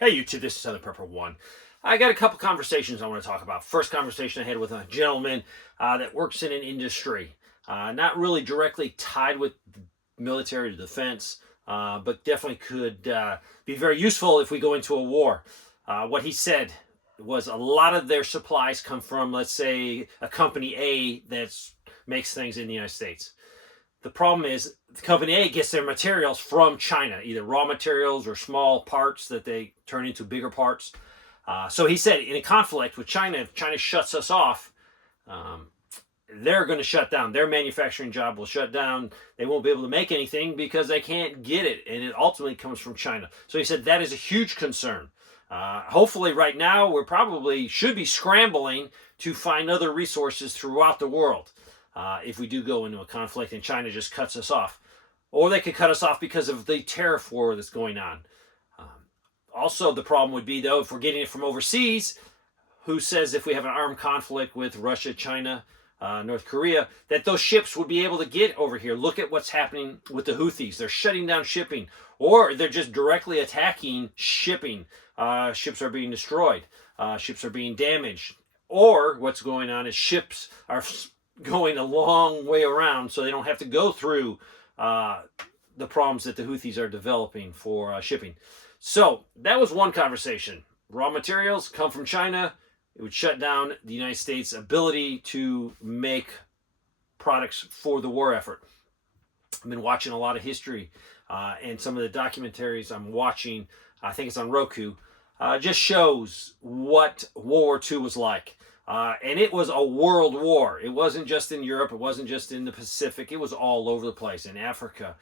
Hey, YouTube, this is Southern Prepper One. I got a couple conversations I want to talk about. First conversation I had with a gentleman that works in an industry, not really directly tied with military defense, but definitely could be very useful if we go into a war. What he said was a lot of their supplies come from, let's say, a company A that makes things in the United States. The problem is the company A gets their materials from China, either raw materials or small parts that they turn into bigger parts. So he said, in a conflict with China, if China shuts us off, um, they're going to shut down. Their manufacturing job will shut down. They won't be able to make anything because they can't get it, and it ultimately comes from China. So he said that is a huge concern. Hopefully, right now, we probably should be scrambling to find other resources throughout the world if we do go into a conflict and China just cuts us off. Or they could cut us off because of the tariff war that's going on. Also, the problem would be, though, if we're getting it from overseas, who says if we have an armed conflict with Russia, China, North Korea, that those ships would be able to get over here? Look at what's happening with the Houthis. They're shutting down shipping, or they're just directly attacking shipping. Ships are being destroyed. Ships are being damaged. Or what's going on is ships are going a long way around so they don't have to go through the problems that the Houthis are developing for shipping. So that was one conversation. Raw materials come from China. It would shut down the United States' ability to make products for the war effort. I've been watching a lot of history, and some of the documentaries I'm watching, I think it's on Roku, just shows what World War II was like. And it was a world war. It wasn't just in Europe. It wasn't just in the Pacific. It was all over the place. In Africa,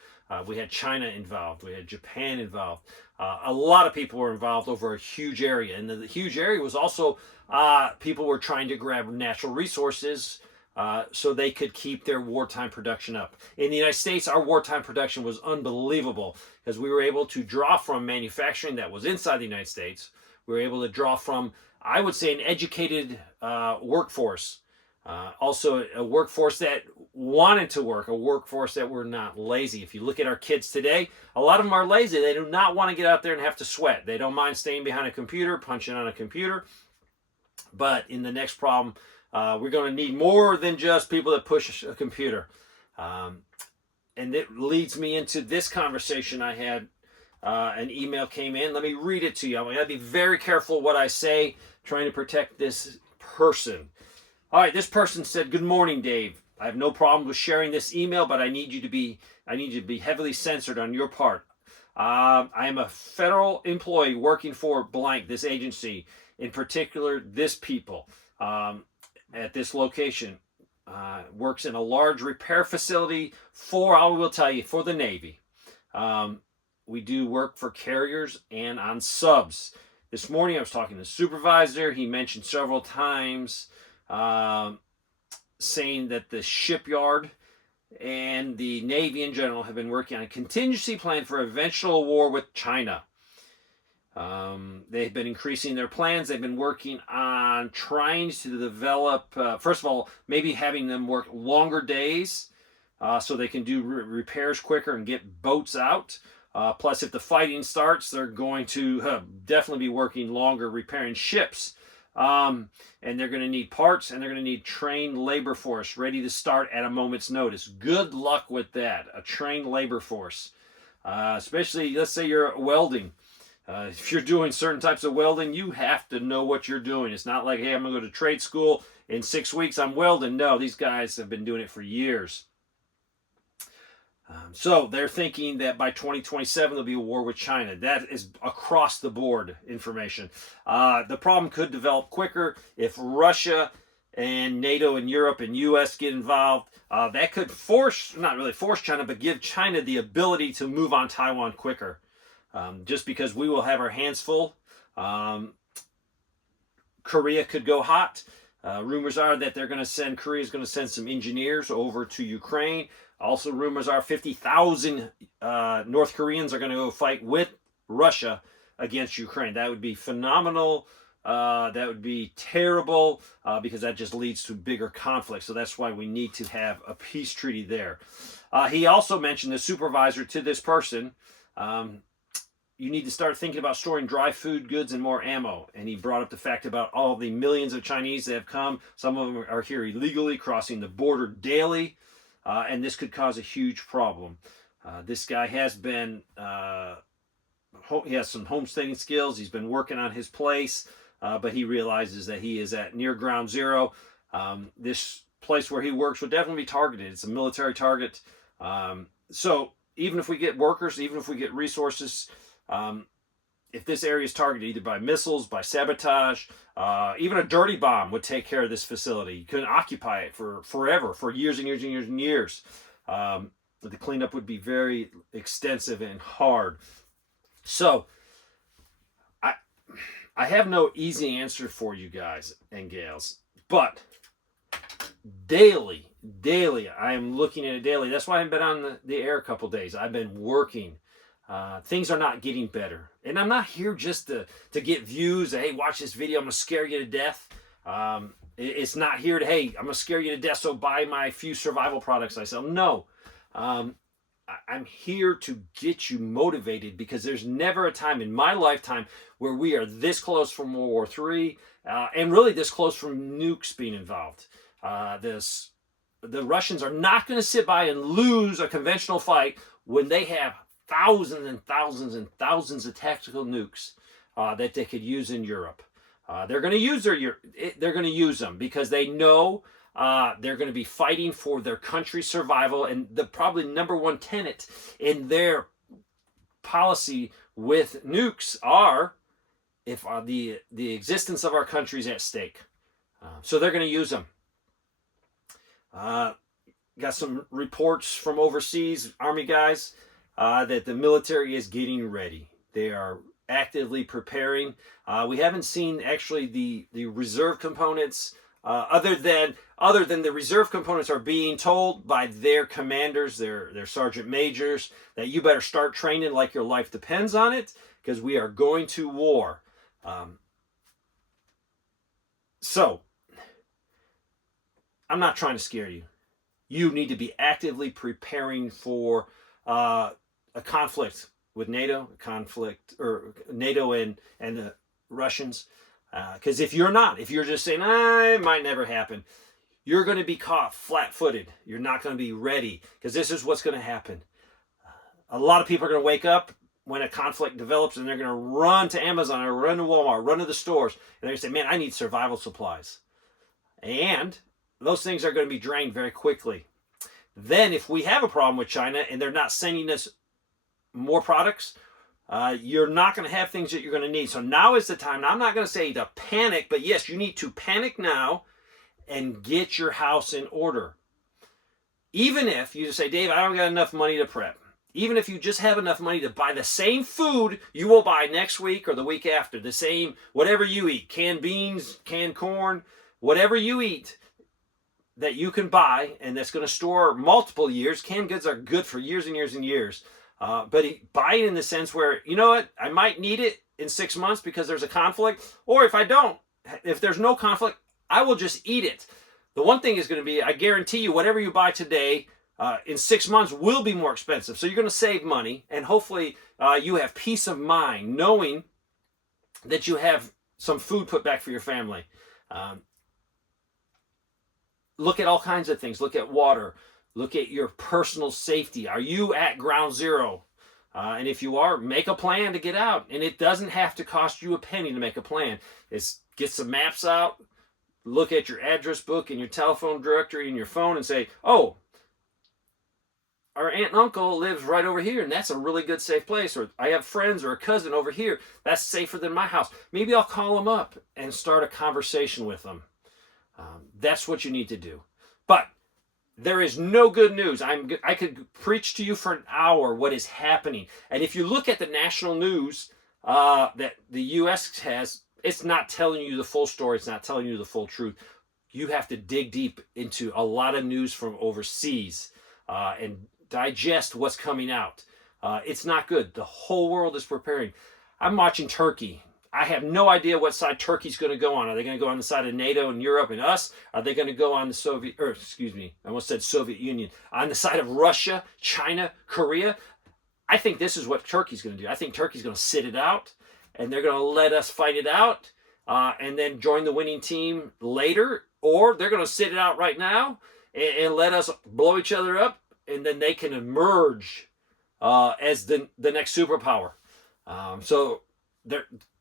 we had China involved. We had Japan involved. A lot of people were involved over a huge area. And the huge area was also people were trying to grab natural resources so they could keep their wartime production up. In the United States, our wartime production was unbelievable because we were able to draw from manufacturing that was inside the United States. We were able to draw from, I would say, an educated workforce. Also, a workforce that wanted to work, a workforce that were not lazy. If you look at our kids today, a lot of them are lazy. They do not want to get out there and have to sweat. They don't mind staying behind a computer, punching on a computer. But in the next problem, we're going to need more than just people that push a computer. And it leads me into this conversation I had. An email came in. Let me read it to you. I'm going to be very careful what I say, trying to protect this person. All right, this person said, "Good morning, Dave. I have no problem with sharing this email, but I need you to be heavily censored on your part. I am a federal employee working for blank, this agency, in particular, this people at this location. Works in a large repair facility I will tell you, for the Navy. We do work for carriers and on subs. This morning I was talking to the supervisor. He mentioned several times saying that the shipyard and the Navy in general have been working on a contingency plan for eventual war with China. They've been increasing their plans. They've been working on trying to develop, first of all, maybe having them work longer days so they can do repairs quicker and get boats out. Plus, if the fighting starts, they're going to definitely be working longer repairing ships. And they're going to need parts, and they're going to need trained labor force ready to start at a moment's notice. Good luck with that, a trained labor force. Especially, let's say you're welding. If you're doing certain types of welding, you have to know what you're doing. It's not like, hey, I'm going to go to trade school. In 6 weeks, I'm welding. No, these guys have been doing it for years. So they're thinking that by 2027 there'll be a war with China. That is across the board information. The problem could develop quicker if Russia and NATO and Europe and US get involved. That could not really force China, but give China the ability to move on Taiwan quicker. Just because we will have our hands full. Korea could go hot. Rumors are that Korea's going to send some engineers over to Ukraine. Also, rumors are 50,000 North Koreans are going to go fight with Russia against Ukraine. That would be phenomenal. That would be terrible because that just leads to bigger conflict. So that's why we need to have a peace treaty there. He also mentioned the supervisor to this person you need to start thinking about storing dry food, goods, and more ammo. And he brought up the fact about all the millions of Chinese that have come. Some of them are here illegally, crossing the border daily, and this could cause a huge problem. This guy has been, he has some homesteading skills. He's been working on his place, but he realizes that he is at near ground zero. This place where he works would definitely be targeted. It's a military target. So even if we get workers, even if we get resources, if this area is targeted either by missiles, by sabotage, even a dirty bomb would take care of this facility. You couldn't occupy it for forever, for years and years and years and years. The cleanup would be very extensive and hard. So I have no easy answer for you guys and gals, but daily, I am looking at it daily. That's why I haven't been on the air a couple days. I've been working. Things are not getting better. And I'm not here just to get views. Hey, watch this video. I'm going to scare you to death. It's not here to, hey, I'm going to scare you to death, so buy my few survival products I sell. No. I'm here to get you motivated, because there's never a time in my lifetime where we are this close from World War III, and really this close from nukes being involved. The Russians are not going to sit by and lose a conventional fight when they have thousands and thousands and thousands of tactical nukes that they could use in Europe. They're going to use them because they know they're going to be fighting for their country's survival, and the probably number one tenet in their policy with nukes are if the existence of our country is at stake. So they're going to use them. Got some reports from overseas, Army guys, that the military is getting ready. They are actively preparing. We haven't seen actually the reserve components, other than the reserve components are being told by their commanders, their sergeant majors, that you better start training like your life depends on it, because we are going to war. So I'm not trying to scare you. You need to be actively preparing for a conflict with NATO, NATO and the Russians. Because if you're just saying, it might never happen, you're going to be caught flat-footed. You're not going to be ready, because this is what's going to happen. A lot of people are going to wake up when a conflict develops, and they're going to run to Amazon or run to Walmart, run to the stores, and they're going to say, man, I need survival supplies. And those things are going to be drained very quickly. Then if we have a problem with China and they're not sending us more products, you're not going to have things that you're going to need. So now is the time. Now, I'm not going to say to panic, but yes, you need to panic now and get your house in order. Even if you just say, Dave, I don't got enough money to prep. Even if you just have enough money to buy the same food you will buy next week or the week after, the same, whatever you eat, canned beans, canned corn, whatever you eat that you can buy and that's going to store multiple years. Canned goods are good for years and years and years. But buy it in the sense where, you know what, I might need it in 6 months because there's a conflict. Or if there's no conflict, I will just eat it. The one thing is going to be, I guarantee you, whatever you buy today, in 6 months will be more expensive. So you're going to save money, and hopefully you have peace of mind knowing that you have some food put back for your family. Look at all kinds of things. Look at water. Look at your personal safety. Are you at ground zero? And if you are, make a plan to get out. And it doesn't have to cost you a penny to make a plan. It's get some maps out, look at your address book and your telephone directory in your phone and say, oh, our aunt and uncle lives right over here, and that's a really good, safe place. Or I have friends or a cousin over here. That's safer than my house. Maybe I'll call them up and start a conversation with them. That's what you need to do. But there is no good news. I could preach to you for an hour what is happening. And if you look at the national news that the U.S. has, it's not telling you the full story. It's not telling you the full truth. You have to dig deep into a lot of news from overseas and digest what's coming out. It's not good. The whole world is preparing. I'm watching Turkey. I have no idea what side Turkey's going to go on. Are they going to go on the side of NATO and Europe and us? Are they going to go on the I almost said Soviet Union, on the side of Russia, China, Korea? I think this is what Turkey's going to do. I think Turkey's going to sit it out, and they're going to let us fight it out, and then join the winning team later, or they're going to sit it out right now and let us blow each other up, and then they can emerge as the next superpower. So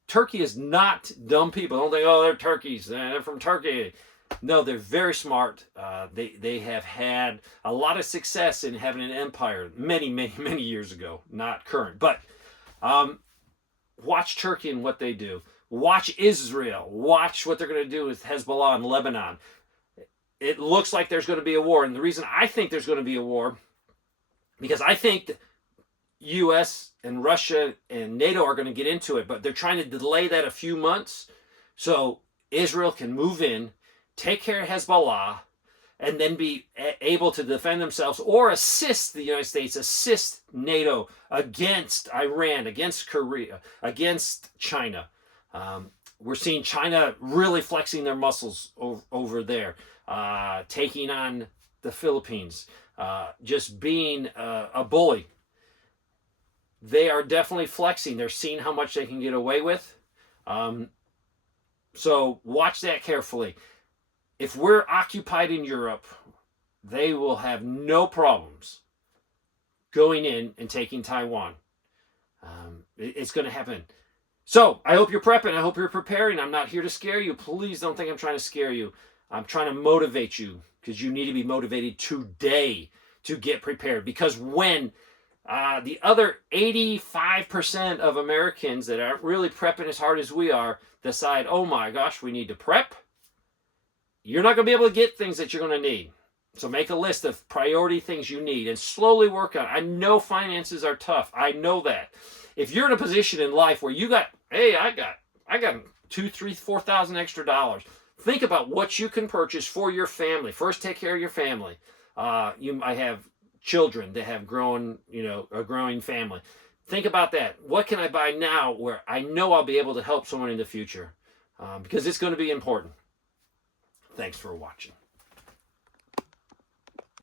Turkey is not dumb people. Don't think, oh, they're Turkeys. They're from Turkey. No, they're very smart. They have had a lot of success in having an empire many, many, many years ago. Not current. But watch Turkey and what they do. Watch Israel. Watch what they're going to do with Hezbollah and Lebanon. It looks like there's going to be a war. And the reason I think there's going to be a war, because I think the U.S. and Russia and NATO are going to get into it, but they're trying to delay that a few months so Israel can move in, take care of Hezbollah, and then be able to defend themselves or assist the United States, assist NATO against Iran, against Korea, against China. We're seeing China really flexing their muscles over there, taking on the Philippines, just being a bully. They are definitely flexing. They're seeing how much they can get away with. So watch that carefully. If we're occupied in Europe, they will have no problems going in and taking Taiwan. It's going to happen. So I hope you're prepping. I hope you're preparing. I'm not here to scare you. Please don't think I'm trying to scare you. I'm trying to motivate you, because you need to be motivated today to get prepared. Because when the other 85% of Americans that aren't really prepping as hard as we are decide, oh my gosh, we need to prep, you're not going to be able to get things that you're going to need. So make a list of priority things you need and slowly work on it. I know finances are tough. I know that. If you're in a position in life where you got, hey, I got $2,000, $3,000, $4,000 extra dollars, think about what you can purchase for your family. First, take care of your family. I have children that have grown, a growing family. Think about that. What can I buy now where I know I'll be able to help someone in the future? Because it's going to be important. Thanks for watching.